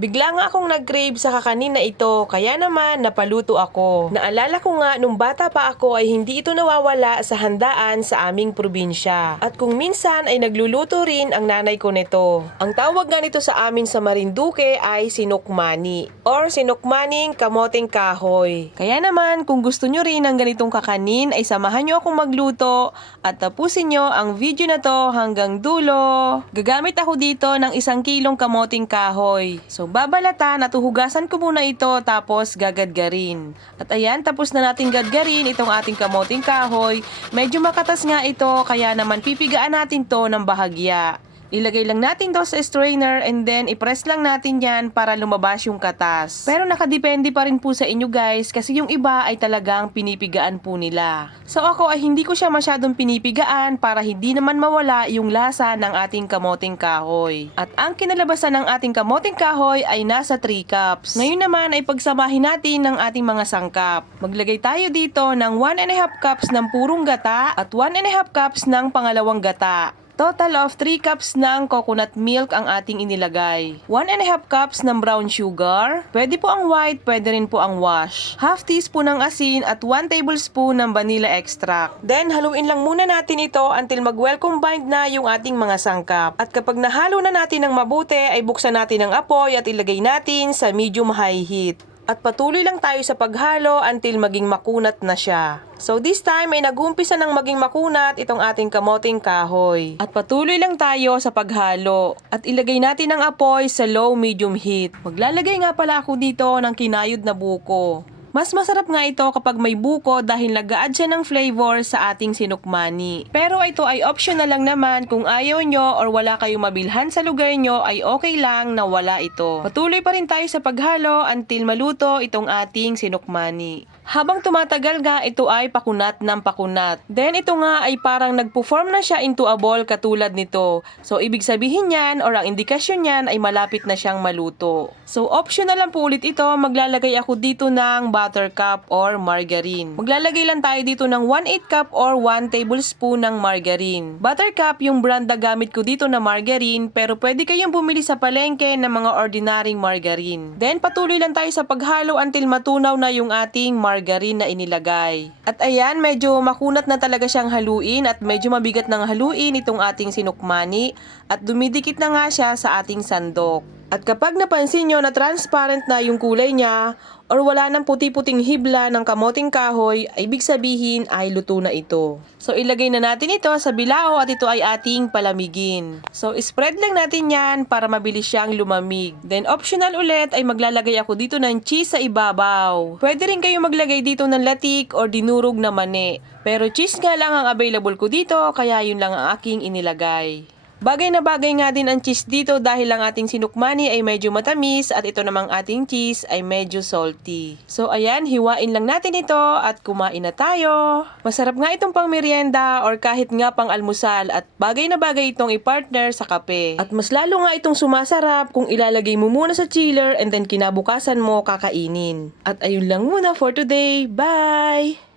Bigla nga akong nag-crave sa kakanin na ito, kaya naman napaluto ako. Naalala ko nga nung bata pa ako ay hindi ito nawawala sa handaan sa aming probinsya. At kung minsan ay nagluluto rin ang nanay ko nito. Ang tawag nga nito sa amin sa Marinduque ay sinukmani or sinukmaning kamoteng kahoy. Kaya naman kung gusto nyo rin ng ganitong kakanin ay samahan nyo akong magluto at tapusin nyo ang video na to hanggang dulo. Gagamit ako dito ng 1 kilong kamoteng kahoy. So babalatan at uhugasan ko muna ito tapos gagadgarin. At ayan, tapos na natin gadgarin itong ating kamoting kahoy. Medyo makatas nga ito kaya naman pipigaan natin to ng bahagya. Ilagay lang natin to sa strainer and then i-press lang natin yan para lumabas yung katas. Pero nakadepende pa rin po sa inyo guys kasi yung iba ay talagang pinipigaan po nila. So ako ay hindi ko siya masyadong pinipigaan para hindi naman mawala yung lasa ng ating kamoting kahoy. At ang kinalabasan ng ating kamoting kahoy ay nasa 3 cups. Ngayon naman ay pagsamahin natin ng ating mga sangkap. Maglagay tayo dito ng 1.5 cups ng purong gata at 1.5 cups ng pangalawang gata. Total of 3 cups ng coconut milk ang ating inilagay. 1.5 cups ng brown sugar. Pwede po ang white, pwede rin po ang wash. Half teaspoon ng asin at 1 tablespoon ng vanilla extract. Then haluin lang muna natin ito until mag-well combined na yung ating mga sangkap. At kapag nahalo na natin ng mabuti ay buksan natin ang apoy at ilagay natin sa medium high heat. At patuloy lang tayo sa paghalo until maging makunat na siya. So this time ay nag-uumpisa ng maging makunat itong ating kamoting kahoy. At patuloy lang tayo sa paghalo. At ilagay natin ang apoy sa low-medium heat. Maglalagay nga pala ako dito ng kinayod na buko. Mas masarap nga ito kapag may buko dahil nag-a-add siya ng flavor sa ating sinukmani. Pero ito ay optional lang naman kung ayaw nyo or wala kayong mabilhan sa lugar nyo ay okay lang na wala ito. Patuloy pa rin tayo sa paghalo until maluto itong ating sinukmani. Habang tumatagal nga, ito ay pakunat ng pakunat. Then ito nga ay parang nagpo-form na siya into a ball katulad nito. So ibig sabihin yan or ang indikasyon yan ay malapit na siyang maluto. So optional lang po ulit ito, maglalagay ako dito ng buttercup or margarine. Maglalagay lang tayo dito ng 1/8 cup or 1 tablespoon ng margarine. Buttercup yung brand na gamit ko dito na margarine, pero pwede kayong bumili sa palengke ng mga ordinaryong margarine. Then patuloy lang tayo sa paghalo until matunaw na yung ating margarine na inilagay. At ayan, medyo makunat na talaga siyang haluin at medyo mabigat ng haluin itong ating sinukmani at dumidikit na nga siya sa ating sandok. At kapag napansin nyo na transparent na yung kulay niya or wala ng puti-puting hibla ng kamoting kahoy, ay ibig sabihin ay luto na ito. So ilagay na natin ito sa bilao at ito ay ating palamigin. So spread lang natin yan para mabilis siyang lumamig. Then optional ulit ay maglalagay ako dito ng cheese sa ibabaw. Pwede rin kayo maglagay dito ng latik or dinurog na mani. Pero cheese nga lang ang available ko dito kaya yun lang ang aking inilagay. Bagay na bagay nga din ang cheese dito dahil ang ating sinukmani ay medyo matamis at ito namang ating cheese ay medyo salty. So ayan, hiwain lang natin ito at kumain na tayo. Masarap nga itong pang merienda or kahit nga pang almusal at bagay na bagay itong i-partner sa kape. At mas lalo nga itong sumasarap kung ilalagay mo muna sa chiller and then kinabukasan mo kakainin. At ayun lang muna for today. Bye!